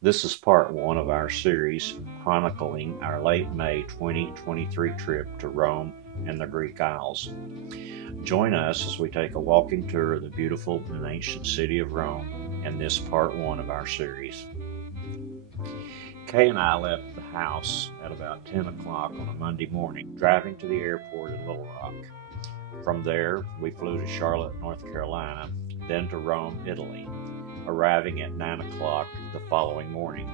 This is part one of our series chronicling our late May 2023 trip to Rome and the Greek Isles. Join us as we take a walking tour of the beautiful and ancient city of Rome in this part one of our series. Kay and I left the house at about 10 o'clock on a Monday morning, driving to the airport in Little Rock. From there, we flew to Charlotte, North Carolina, then to Rome, Italy, arriving at 9 o'clock the following morning.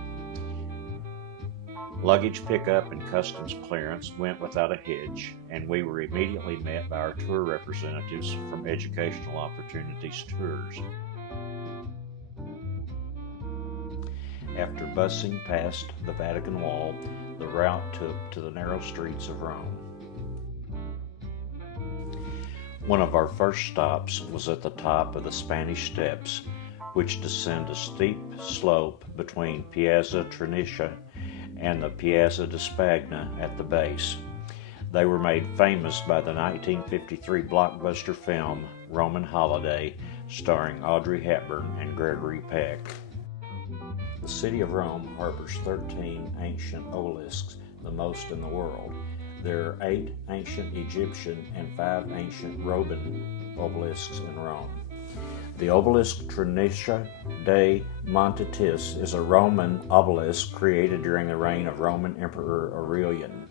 Luggage pickup and customs clearance went without a hitch, and we were immediately met by our tour representatives from Educational Opportunities Tours. After busing past the Vatican Wall, the route took to the narrow streets of Rome. One of our first stops was at the top of the Spanish Steps, which descend a steep slope between Piazza Trinicia and the Piazza di Spagna at the base. They were made famous by the 1953 blockbuster film Roman Holiday, starring Audrey Hepburn and Gregory Peck. The city of Rome harbors 13 ancient obelisks, the most in the world. There are 8 ancient Egyptian and 5 ancient Roman obelisks in Rome. The obelisk Trinicia dei Montitis is a Roman obelisk created during the reign of Roman Emperor Aurelian.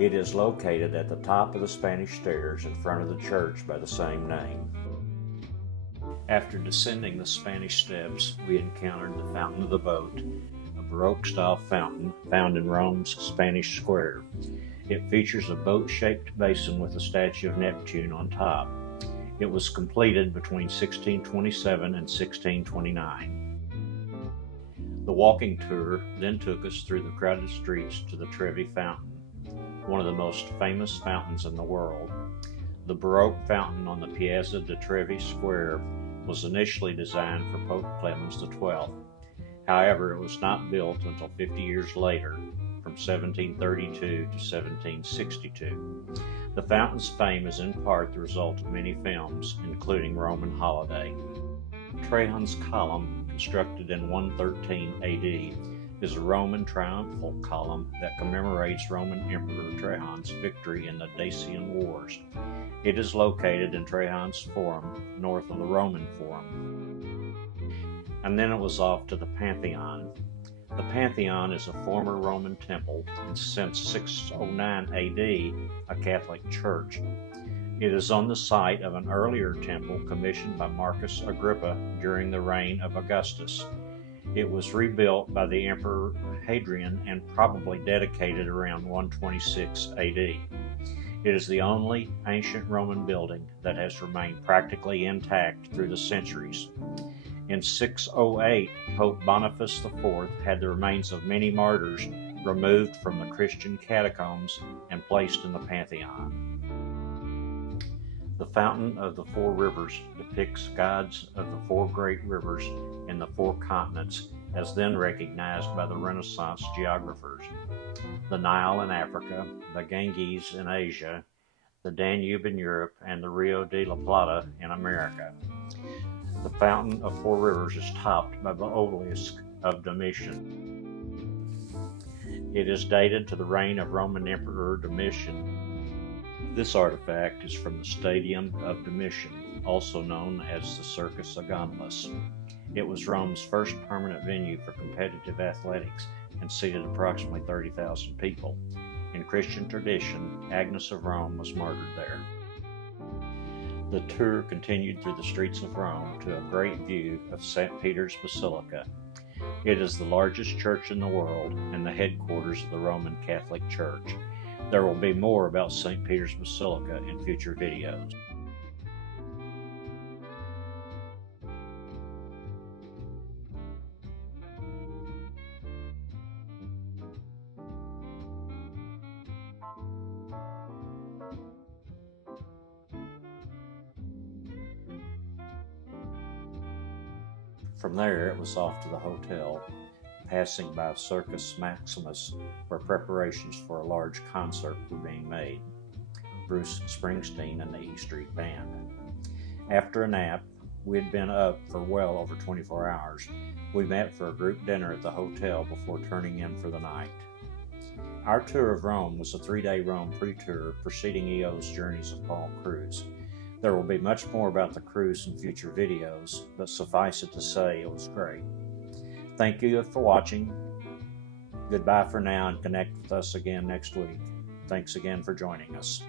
It is located at the top of the Spanish stairs in front of the church by the same name. After descending the Spanish steps, we encountered the Fountain of the Boat, a Baroque-style fountain found in Rome's Spanish Square. It features a boat-shaped basin with a statue of Neptune on top. It was completed between 1627 and 1629. The walking tour then took us through the crowded streets to the Trevi Fountain, one of the most famous fountains in the world. The Baroque fountain on the Piazza di Trevi Square was initially designed for Pope Clemens XII. However, it was not built until 50 years later, from 1732 to 1762. The fountain's fame is in part the result of many films, including Roman Holiday. Trajan's Column, constructed in 113 AD, is a Roman triumphal column that commemorates Roman Emperor Trajan's victory in the Dacian Wars. It is located in Trajan's Forum, north of the Roman Forum. And then it was off to the Pantheon. The Pantheon is a former Roman temple, and since 609 AD, a Catholic church. It is on the site of an earlier temple commissioned by Marcus Agrippa during the reign of Augustus. It was rebuilt by the Emperor Hadrian and probably dedicated around 126 AD. It is the only ancient Roman building that has remained practically intact through the centuries. In 608, Pope Boniface IV had the remains of many martyrs removed from the Christian catacombs and placed in the Pantheon. The Fountain of the Four Rivers depicts gods of the 4 great rivers in the 4 continents as then recognized by the Renaissance geographers: the Nile in Africa, the Ganges in Asia, the Danube in Europe, and the Rio de la Plata in America. The Fountain of Four Rivers is topped by the obelisk of Domitian. It is dated to the reign of Roman Emperor Domitian. This artifact is from the Stadium of Domitian, also known as the Circus Agonicus. It was Rome's first permanent venue for competitive athletics and seated approximately 30,000 people. In Christian tradition, Agnes of Rome was martyred there. The tour continued through the streets of Rome to a great view of St. Peter's Basilica. It is the largest church in the world and the headquarters of the Roman Catholic Church. There will be more about St. Peter's Basilica in future videos. From there, it was off to the hotel, passing by Circus Maximus, where preparations for a large concert were being made. Bruce Springsteen and the E Street Band. After a nap, we had been up for well over 24 hours. We met for a group dinner at the hotel before turning in for the night. Our tour of Rome was a 3-day Rome pre-tour preceding EO's Journeys of Paul cruise. There will be much more about the cruise in future videos, but suffice it to say it was great. Thank you for watching. Goodbye for now, and connect with us again next week. Thanks again for joining us.